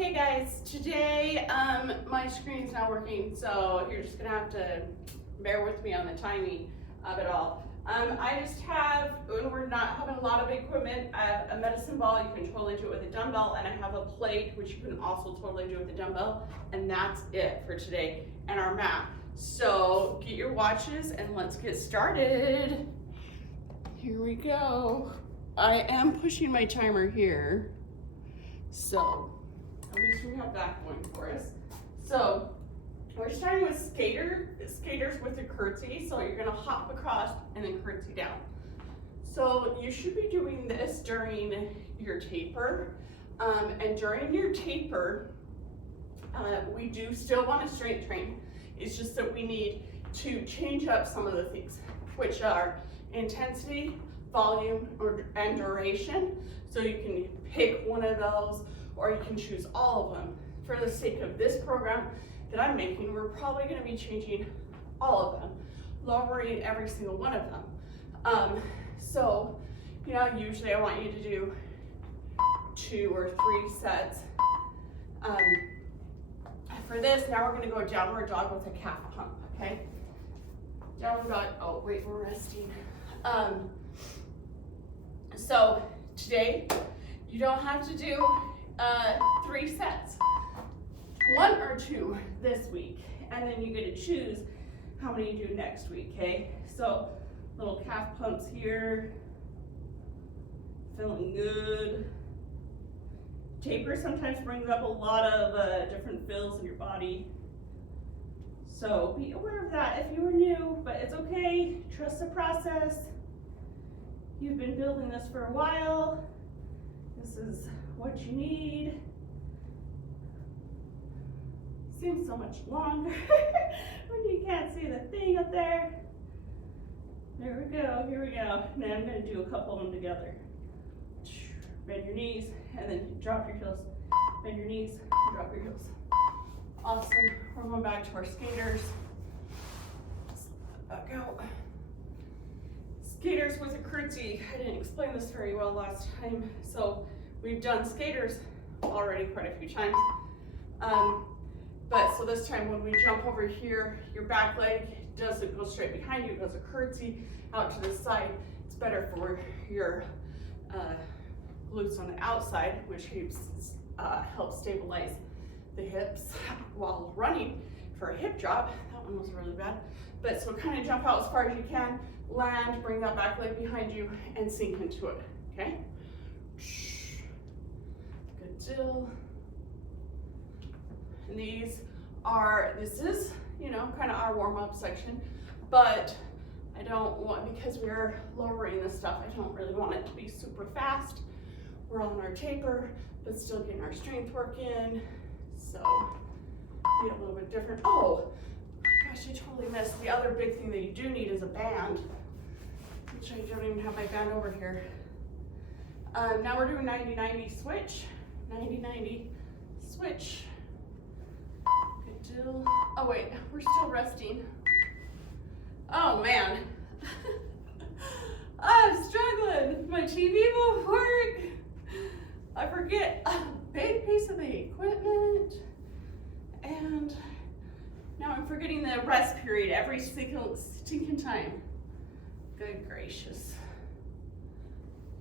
Okay guys, today my screen's not working, so you're just gonna have to bear with me on the timing of it all. I just have, when we're not having a lot of equipment, I have a medicine ball. You can totally do it with a dumbbell, and I have a plate, which you can also totally do with a dumbbell, and that's it for today, and our mat. So get your watches and let's get started. Here we go. I am pushing my timer here, so at least we have that going for us. So we're starting with skaters with a curtsy. So you're gonna hop across and then curtsy down. So you should be doing this during your taper. And during your taper, we do still want to strength train. It's just that we need to change up some of the things, which are intensity, volume, and duration. So you can pick one of those, or you can choose all of them. For the sake of this program that I'm making, we're probably going to be changing all of them, lowering every single one of them. So, you know, usually I want you to do 2 or 3 sets. For this, now we're going to go downward dog with a calf pump, okay? Downward dog, oh wait, we're resting. So today, you don't have to do 3 sets, 1 or 2 this week, and then you get to choose how many you do next week, okay? So little calf pumps here, feeling good. Taper sometimes brings up a lot of different feels in your body, so be aware of that if you are new, but it's okay. Trust the process. You've been building this for a while. This is what you need. Seems so much longer when you can't see the thing up there. There we go, here we go. Now I'm gonna do a couple of them together. Bend your knees and then drop your heels. Bend your knees, drop your heels. Awesome, we're going back to our skaters. Back out. Skaters with a curtsy. I didn't explain this very well last time. So we've done skaters already quite a few times. But so this time when we jump over here, your back leg doesn't go straight behind you, it goes a curtsy out to the side. It's better for your glutes on the outside, which helps stabilize the hips while running for a hip drop. That one was really bad. But so kind of jump out as far as you can, land, bring that back leg behind you, and sink into it, okay? Good deal. And this is, you know, kind of our warm-up section, but I don't want, because we're lowering this stuff, I don't really want it to be super fast. We're on our taper, but still getting our strength work in, so be a little bit different. Oh, gosh, I totally missed. The other big thing that you do need is a band, which I don't even have my band over here. Now we're doing 90-90 switch. 90-90 switch. Good deal. Oh wait, we're still resting. Oh man. I'm struggling. My TV won't work. I forget a big piece of the equipment. And now I'm forgetting the rest period every single stinking time. Good gracious.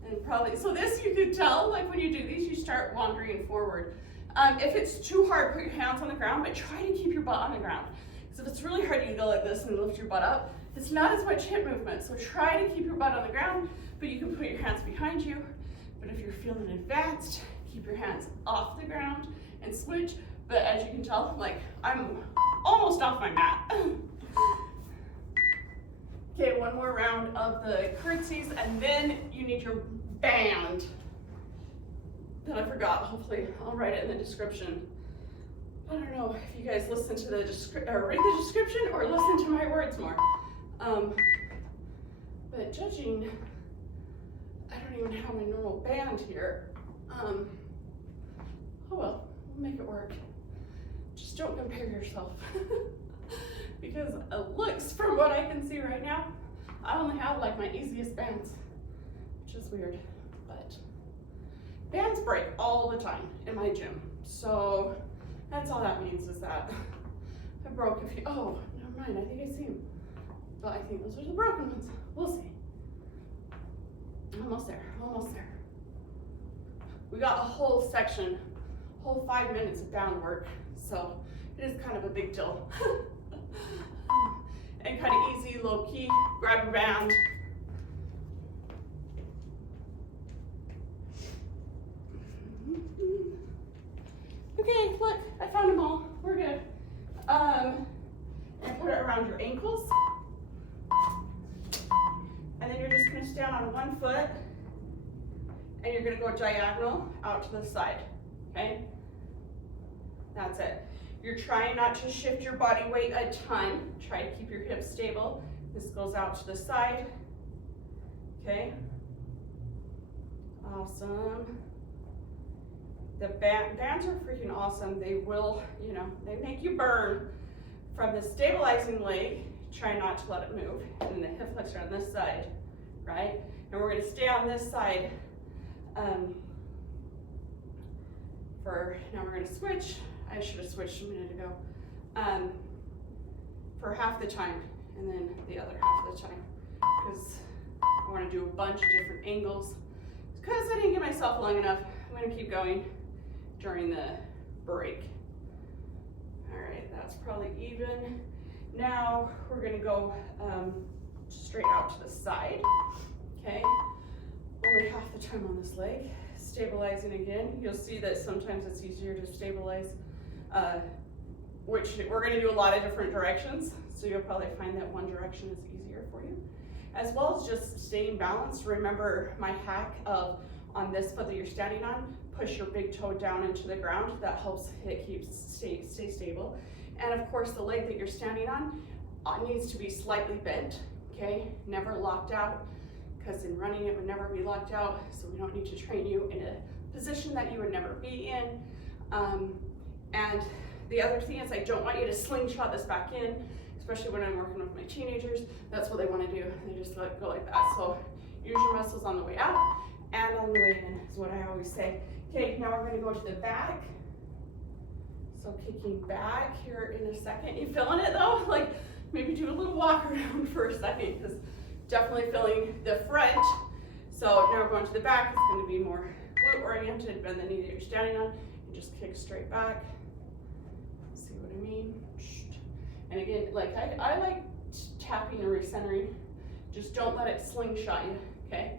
And probably, so this you could tell, like when you do these, you start wandering forward. If it's too hard, put your hands on the ground, but try to keep your butt on the ground. Because if it's really hard, you can go like this and lift your butt up. It's not as much hip movement, so try to keep your butt on the ground, but you can put your hands behind you. But if you're feeling advanced, keep your hands off the ground and switch. But as you can tell, like I'm almost off my mat. Okay, one more round of the curtsies, and then you need your band that I forgot. Hopefully I'll write it in the description. I don't know if you guys listen to the read the description or listen to my words more. But judging, I don't even have my normal band here. Oh well, we'll make it work. Just don't compare yourself. Because it looks, from what I can see right now, I only have like my easiest bands, which is weird, but bands break all the time in my gym. So that's all that means, is that I broke a few. Oh, never mind, I think I see them. But I think those are the broken ones. We'll see. Almost there, almost there. We got a whole section, whole 5 minutes of down work, so it is kind of a big deal. And kind of easy, low key, grab your band. Okay, look, I found them all, we're good. And put it around your ankles. And then you're just gonna stand on one foot and you're gonna go diagonal out to the side, okay? That's it. You're trying not to shift your body weight a ton. Try to keep your hips stable. This goes out to the side, okay? Awesome. The bands are freaking awesome. They will, you know, they make you burn. From the stabilizing leg, try not to let it move. And then the hip flexor on this side, right? And we're gonna stay on this side now we're gonna switch. I should have switched a minute ago. For half the time, and then the other half of the time. Because I wanna do a bunch of different angles. Because I didn't give myself long enough, I'm gonna keep going during the break. All right, that's probably even. Now we're gonna go straight out to the side, okay? Only half the time on this leg. Stabilizing again. You'll see that sometimes it's easier to stabilize, which we're gonna do a lot of different directions, so you'll probably find that one direction is easier for you. As well as just staying balanced. Remember my hack of on this foot that you're standing on, push your big toe down into the ground. That helps it stay stable. And of course, the leg that you're standing on needs to be slightly bent, okay? Never locked out, because in running it would never be locked out, so we don't need to train you in a position that you would never be in. And the other thing is I don't want you to slingshot this back in, especially when I'm working with my teenagers. That's what they want to do. They just let it go like that. So use your muscles on the way out and on the way in is what I always say. Okay, now we're going to go to the back. So kicking back here in a second. You feeling it though? Like maybe do a little walk around for a second, because definitely feeling the front. So now we're going to the back. It's going to be more glute oriented. Bend the knee that you're standing on and just kick straight back. See what I mean? And again, like I like tapping and recentering. Just don't let it slingshot you, okay?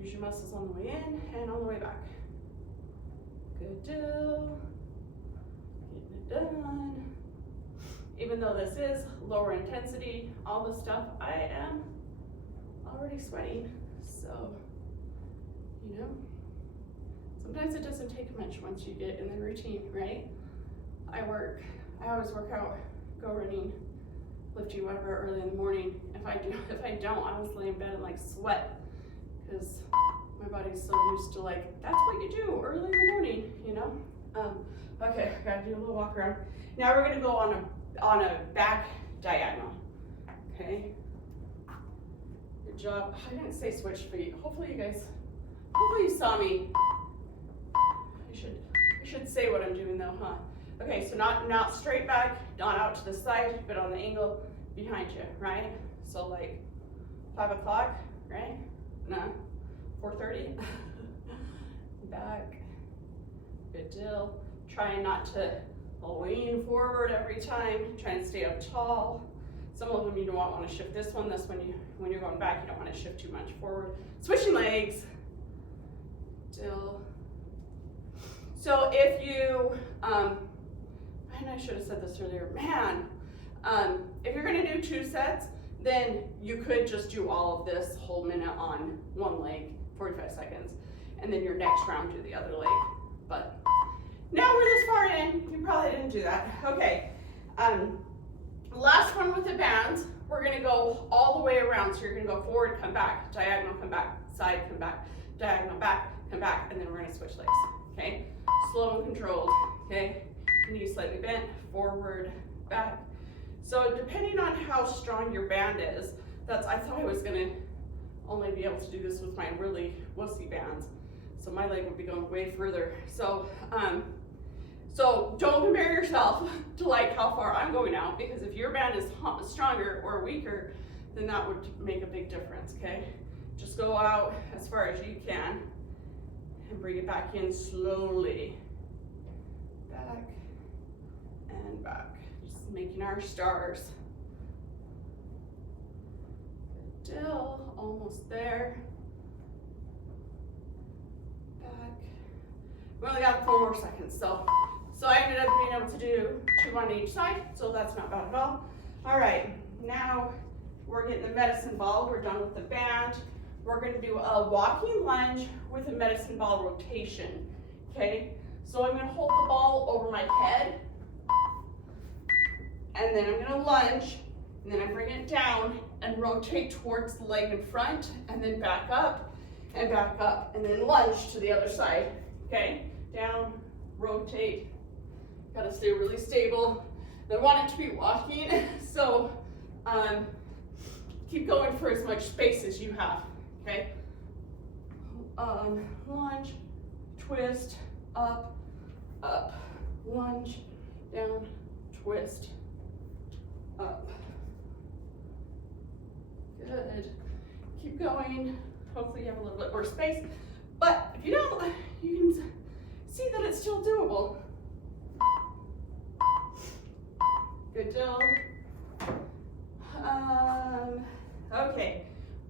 Use your muscles on the way in and on the way back. Good deal. Getting it done. Even though this is lower intensity, all the stuff, I am already sweating. So, you know, sometimes it doesn't take much once you get in the routine, right? I always work out, go running, lift you whatever early in the morning. If I don't, I was laying in bed and like sweat, because my body's so used to like, that's what you do early in the morning, you know? Okay, I gotta do a little walk around. Now we're gonna go on a back diagonal, okay? Good job. I didn't say switch feet. Hopefully you saw me. I should say what I'm doing though, huh? Okay, so not straight back, not out to the side, but on the angle behind you, right? So like 5 o'clock, right? No, 4:30. Back, good deal. Trying not to lean forward every time, trying to stay up tall. Some of them you don't want to shift this one when you're going back, you don't want to shift too much forward. Switching legs, still. So if you, and I should have said this earlier, man, if you're gonna do 2 sets, then you could just do all of this whole minute on one leg, 45 seconds, and then your next round do the other leg. But now we're this far in, you probably didn't do that. Okay, last one with the bands, we're gonna go all the way around. So you're gonna go forward, come back, diagonal, come back, side, come back, diagonal, back, come back, and then we're gonna switch legs, okay? Slow and controlled, okay? Knee slightly bent, forward, back. So depending on how strong your band is, I thought I was gonna only be able to do this with my really wussy bands. So my leg would be going way further. So So don't compare yourself to like how far I'm going now, because if your band is stronger or weaker, then that would make a big difference, okay? Just go out as far as you can and bring it back in slowly. Back and back. Just making our stars. Good deal, almost there. Back. We only got 4 more seconds, so I ended up being able to do 2 on each side, so that's not bad at all. All right, now we're getting the medicine ball. We're done with the band. We're going to do a walking lunge with a medicine ball rotation, okay? So I'm going to hold the ball over my head, and then I'm going to lunge, and then I bring it down and rotate towards the leg in front, and then back up, and then lunge to the other side, okay? Down, rotate. Got to stay really stable. I want it to be walking, so keep going for as much space as you have, okay? Lunge, twist, up, up, lunge, down, twist, up. Good. Keep going. Hopefully you have a little bit more space, but if you don't, you can see that it's still doable. Good deal. Okay,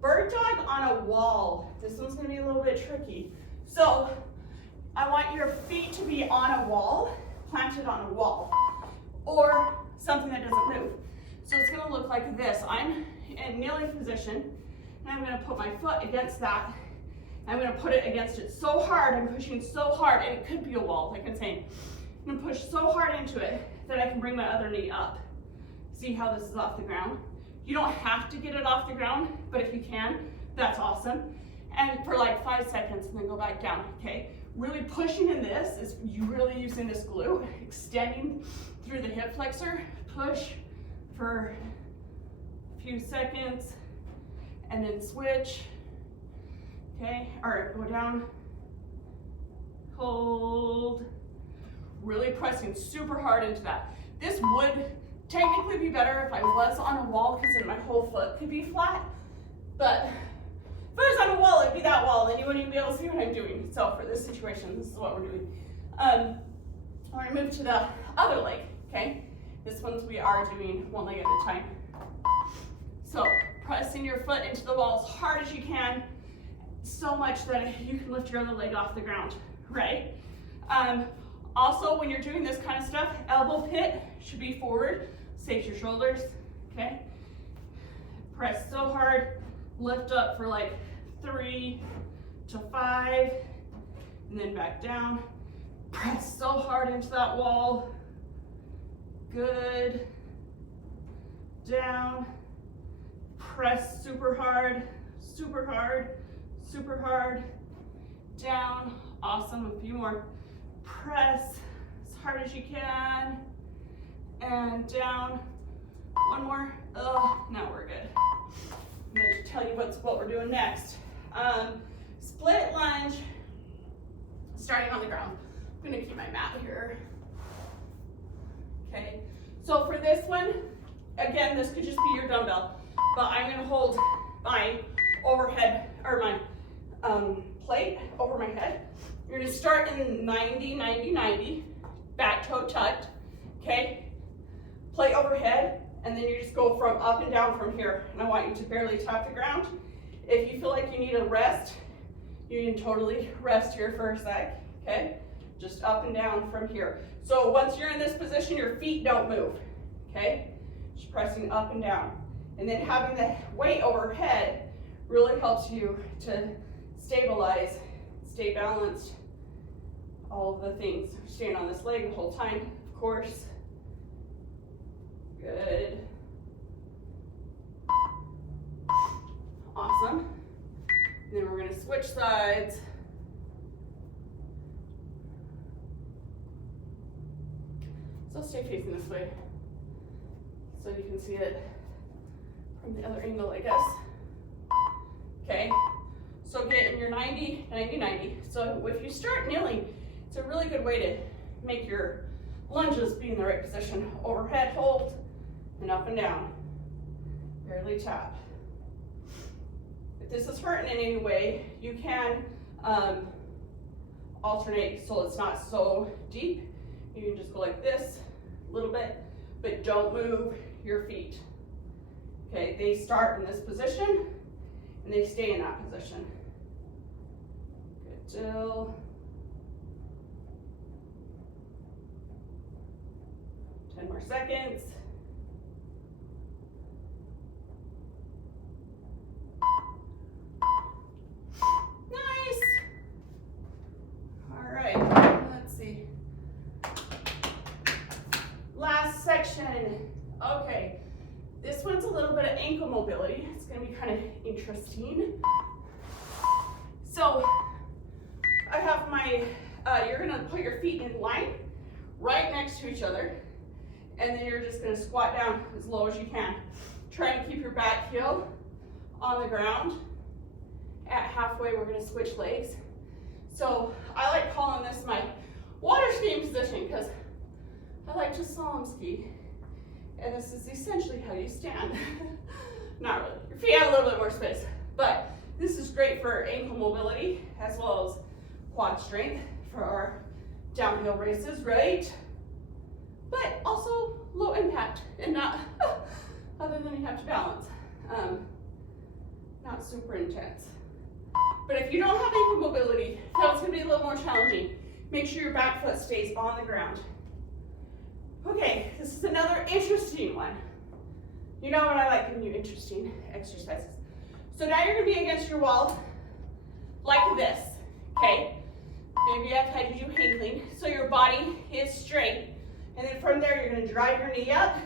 bird dog on a wall. This one's gonna be a little bit tricky. So I want your feet to be on a wall, planted on a wall, or something that doesn't move. So it's gonna look like this. I'm in kneeling position, and I'm gonna put my foot against that. I'm gonna put it against it so hard, I'm pushing so hard, and it could be a wall, like I'm saying. I'm gonna push so hard into it that I can bring my other knee up. See how this is off the ground? You don't have to get it off the ground, but if you can, that's awesome. And for like 5 seconds, and then go back down, okay? Really pushing in this is you really using this glute, extending through the hip flexor, push for a few seconds, and then switch, okay? All right, go down, hold, really pressing super hard into that. This would technically be better if I was on a wall, because then my whole foot could be flat, but if I was on a wall, it'd be that wall, and you wouldn't even be able to see what I'm doing. So for this situation, this is what we're doing. We're gonna move to the other leg, okay? This one's we are doing 1 leg at a time. So pressing your foot into the wall as hard as you can, so much that you can lift your other leg off the ground, right? Also, when you're doing this kind of stuff, elbow pit should be forward, save your shoulders, okay? Press so hard, lift up for like 3 to 5, and then back down. Press so hard into that wall. Good. Down. Press super hard, super hard, super hard. Down. Awesome. A few more. Press as hard as you can. And down. One more. Oh, now we're good. I'm going to tell you what we're doing next. Split lunge, starting on the ground. I'm going to keep my mat here. Okay, so for this one, again, this could just be your dumbbell, but I'm going to hold my overhead, or my plate over my head. You're going to start in 90, 90, 90, back toe tucked, okay? Plate overhead, and then you just go from up and down from here. And I want you to barely tap the ground. If you feel like you need a rest, you can totally rest here for a sec, okay? Just up and down from here. So once you're in this position, your feet don't move, okay? Just pressing up and down. And then having the weight overhead really helps you to stabilize, stay balanced, all of the things. Staying on this leg the whole time, of course. Good. Awesome. And then we're going to switch sides. So stay facing this way so you can see it from the other angle, I guess. Okay, so get in your 90, 90, 90. So if you start kneeling, it's a really good way to make your lunges, be in the right position. Overhead, hold, and up and down. Barely tap. If this is hurting in any way, you can alternate so it's not so deep. You can just go like this a little bit, but don't move your feet. Okay, they start in this position and they stay in that position. Good till 10 more seconds. Nice. All right, let's see. Last section. Okay, this one's a little bit of ankle mobility. It's gonna be kind of interesting. So I have my, you're gonna put your feet in line right next to each other, and then you're just gonna squat down as low as you can. Try and keep your back heel on the ground. At halfway, we're gonna switch legs. So I like calling this my water skiing position because I like to slalom ski. And this is essentially how you stand. Not really. Your feet have a little bit more space, but this is great for ankle mobility as well as quad strength for our downhill races, right? But also low impact and not, other than you have to balance, not super intense. But if you don't have ankle mobility, that's gonna be a little more challenging. Make sure your back foot stays on the ground. Okay, this is another interesting one. You know what I like giving you interesting exercises. So now you're gonna be against your wall like this, okay? Maybe I've had you do hankling, so your body is straight. And then from there, you're gonna drive your knee up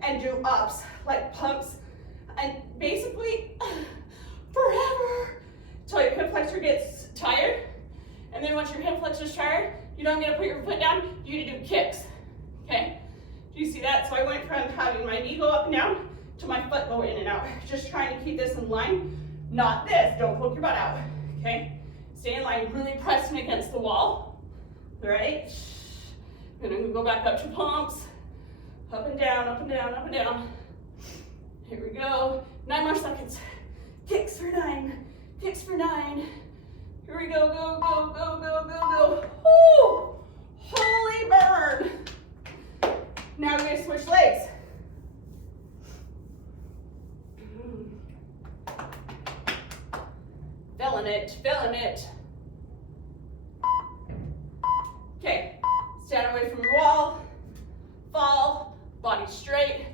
and do ups, like pumps. And basically, forever, till your hip flexor gets tired. And then once your hip flexor is tired, you don't get to put your foot down, you need to do kicks, okay? Do you see that? So I went from having my knee go up and down to my foot go in and out. Just trying to keep this in line, not this, don't poke your butt out, okay? Stay in line, really pressing against the wall, all right? And I'm gonna go back up to pumps, up and down, up and down, up and down. Here we go, 9 more seconds. Kicks for 9, kicks for 9. Here we go, go, go, go, go, go, go. Woo! Holy burn. Now we're gonna switch legs. Feeling it, feeling it. Okay, stand away from your wall, fall, body straight,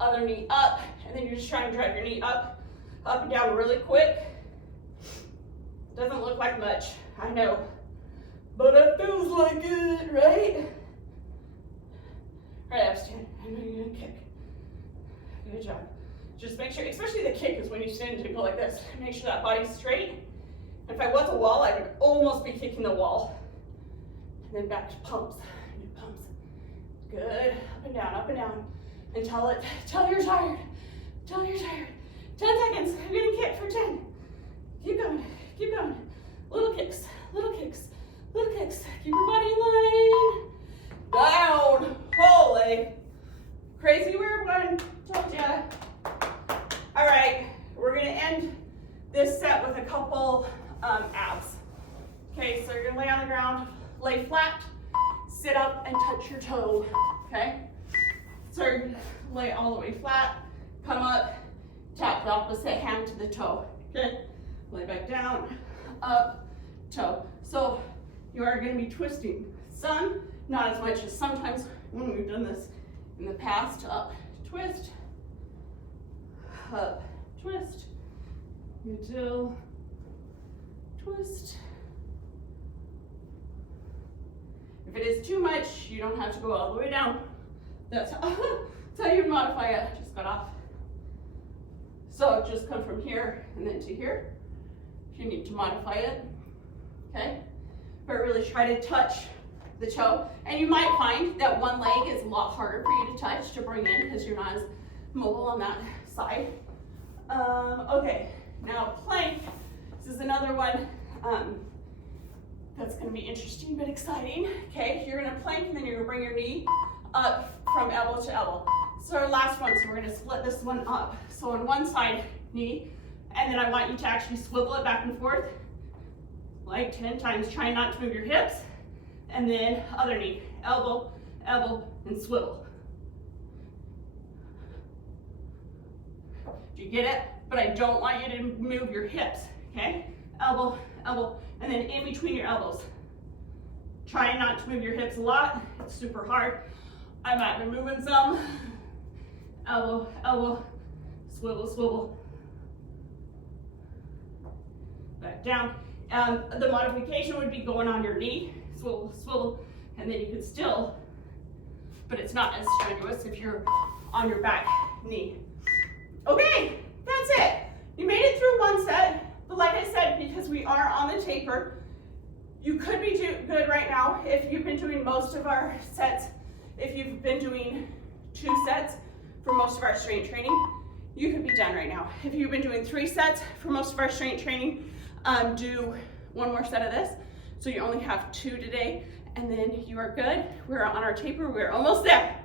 other knee up, and then you're just trying to drive your knee up and down really quick. Doesn't look like much, I know, but it feels like it, right? All right, I'm standing, and then you're gonna kick. Good job. Just make sure, especially the kick is when you stand to go like this, make sure that body's straight. If I was a wall, I would almost be kicking the wall. And then back to pumps, do pumps. Good, up and down, until you're tired, until you're tired. 10 seconds, I'm gonna kick for 10. Keep going, keep going. Little kicks, little kicks, little kicks. Keep your body in line. Down, holy. Crazy weird one, told ya. All right, we're gonna end this set with a couple abs. Okay, so you're gonna lay on the ground, lay flat, sit up and touch your toe, okay? So you're gonna lay all the way flat, come up, tap the opposite hand to the toe, okay? Lay back down, up, toe. So you are gonna be twisting. Some, not as much as sometimes when we've done this in the past. Up, twist, up, twist, until twist. If it is too much, you don't have to go all the way down. That's how you modify it. Just got off. So just come from here and then to here if you need to modify it, okay? But really try to touch the toe. And you might find that one leg is a lot harder for you to touch, to bring in, because you're not as mobile on that side. Okay, now plank. This is another one that's gonna be interesting but exciting. Okay, you're gonna plank and then you're gonna bring your knee up from elbow to elbow. So our last one, so we're gonna split this one up. So on one side knee, and then I want you to actually swivel it back and forth, like 10 times. Try not to move your hips. And then other knee, elbow, elbow, and swivel. Do you get it? But I don't want you to move your hips, okay? Elbow, elbow, and then in between your elbows. Try not to move your hips a lot. It's super hard. I might be moving some. Elbow, elbow, swivel, swivel. Back down. The modification would be going on your knee, swivel, swivel, and then you could still, but it's not as strenuous if you're on your back knee. Okay, that's it. You made it through one set, but like I said, because we are on the taper, you could be good right now if you've been doing most of our sets. If you've been doing 2 sets for most of our strength training, you could be done right now. If you've been doing 3 sets for most of our strength training, do 1 more set of this. So you only have 2 today, and then you are good. We're on our taper. We're almost there.